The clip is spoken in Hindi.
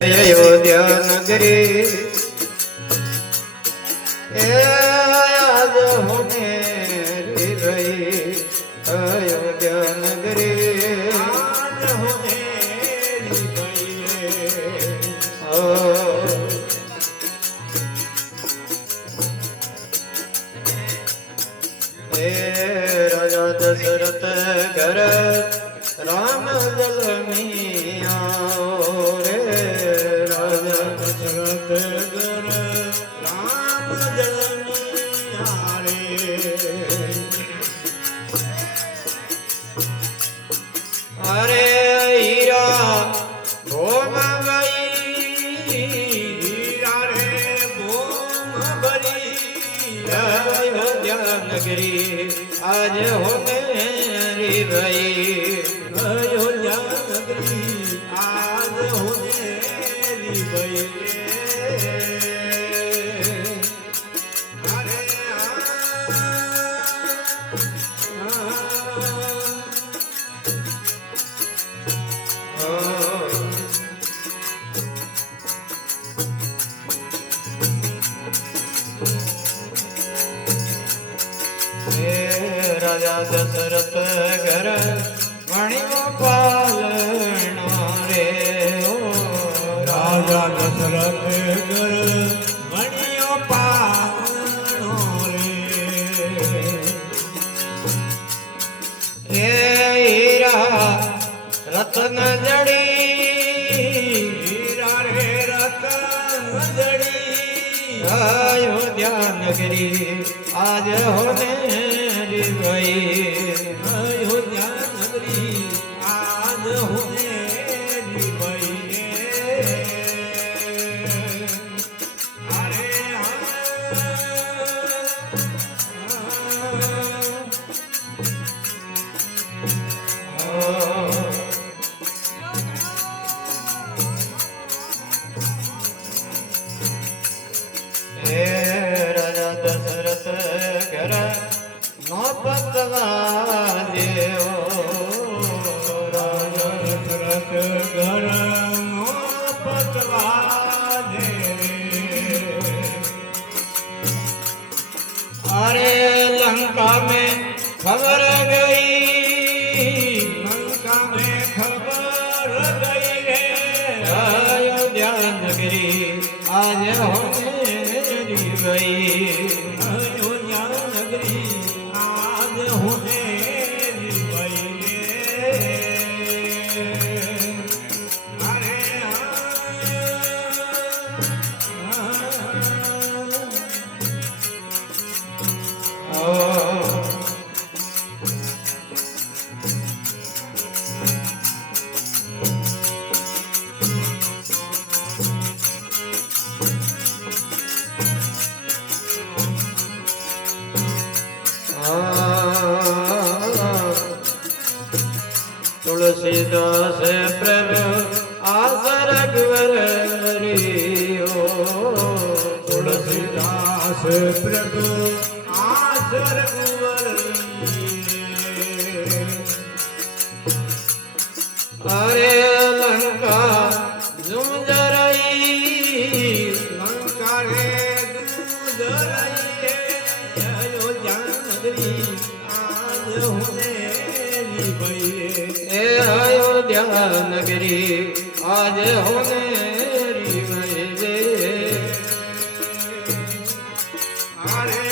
अयोध्या नगरी आज होने रही अयोध्या नगरी आज होने राजा दशरथ घर राम जल आओ रे राजा दशरथ घर राम जल अरे हीरा भोम गई हीरा रे भोम भरी अयोध्या नगरी आज हो मेरी भाई अयोध्या नगरी आज हो मेरी भाई राजा दशरथ घर मणियो पालना रे ओ राजा दशरथ घर मणियो पालना रे हीरा रतन जड़ी हीरा रे रतन जड़ी अयोध्या नगरी आज होने भाई अयोध्या नगरी आज होने भाई अरे राजा दशरथ घर नौपतवा देव राजा दशरथ घर नौपतवा अरे लंका में खबर गई लंका में खबर गई रे अयोध्या नगरी आज होने गई अयोध्या नगरी आज होने तुलसीदास प्रभु आसर रघुवरियो तुलसीदास प्रभु आसर अरे लंका झुंझ रही लंका रे झुंझ रही अयोध्या नगरी आज होने अयोध्या नगरी आज होने अरे